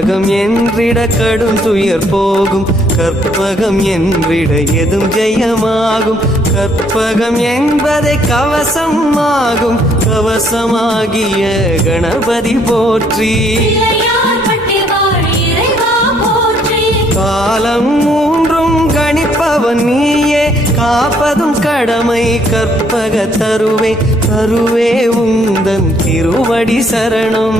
கற்பகம் என்றிட கடும் துயர் போகும், கற்பகம் என்றிட எதும் ஜெயமாகும். கற்பகம் என்பதை கவசம் ஆகும், கவசமாகிய கணபதி போற்றி. காலம் மூன்றும் கணிப்பவன் நீயே, காப்பதும் கடமை கற்பக தருவே. தருவே உந்தன் திருவடி சரணம்.